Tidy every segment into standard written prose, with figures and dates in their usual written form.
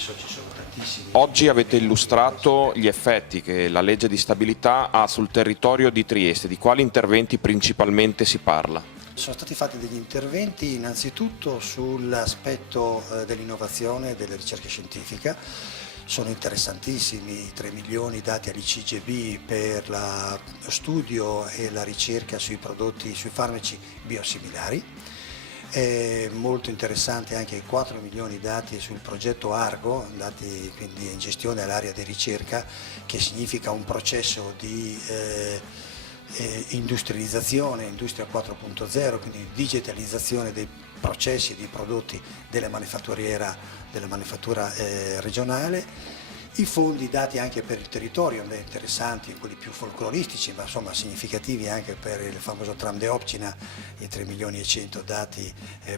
adesso ci sono tantissimi. Oggi avete illustrato gli effetti che la legge di stabilità ha sul territorio di Trieste. Di quali interventi principalmente si parla? Sono stati fatti degli interventi innanzitutto sull'aspetto dell'innovazione e della ricerca scientifica. Sono interessantissimi 3 milioni dati all'ICGB per lo studio e la ricerca sui prodotti, sui farmaci biosimilari. È molto interessante anche i 4 milioni dati sul progetto Argo, dati quindi in gestione all'area di ricerca, che significa un processo di industrializzazione, industria 4.0, quindi digitalizzazione dei processi e dei prodotti della manifattura regionale. I fondi dati anche per il territorio, interessanti, quelli più folcloristici, ma insomma significativi anche per il famoso tram de Opcina, i 3 milioni e 100 dati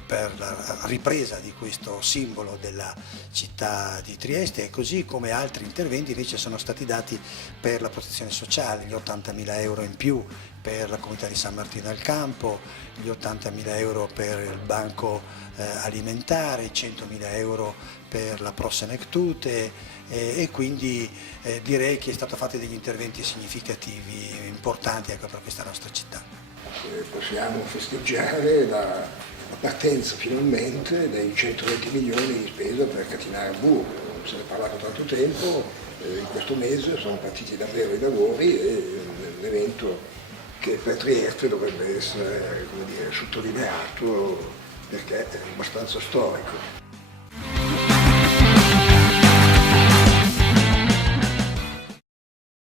per la ripresa di questo simbolo della città di Trieste, e così come altri interventi invece sono stati dati per la protezione sociale, gli 80.000 euro in più per la comunità di San Martino al Campo, gli 80.000 euro per il banco alimentare, 100.000 euro per la Prosenectute, e quindi direi che è stato fatti degli interventi significativi, importanti anche per questa nostra città. Possiamo festeggiare la partenza finalmente dei 120 milioni di spesa per Catinara Burgo. Se ne è parlato tanto tempo, in questo mese sono partiti davvero i lavori e un evento che per Trieste dovrebbe essere, come dire, sottolineato perché è abbastanza storico.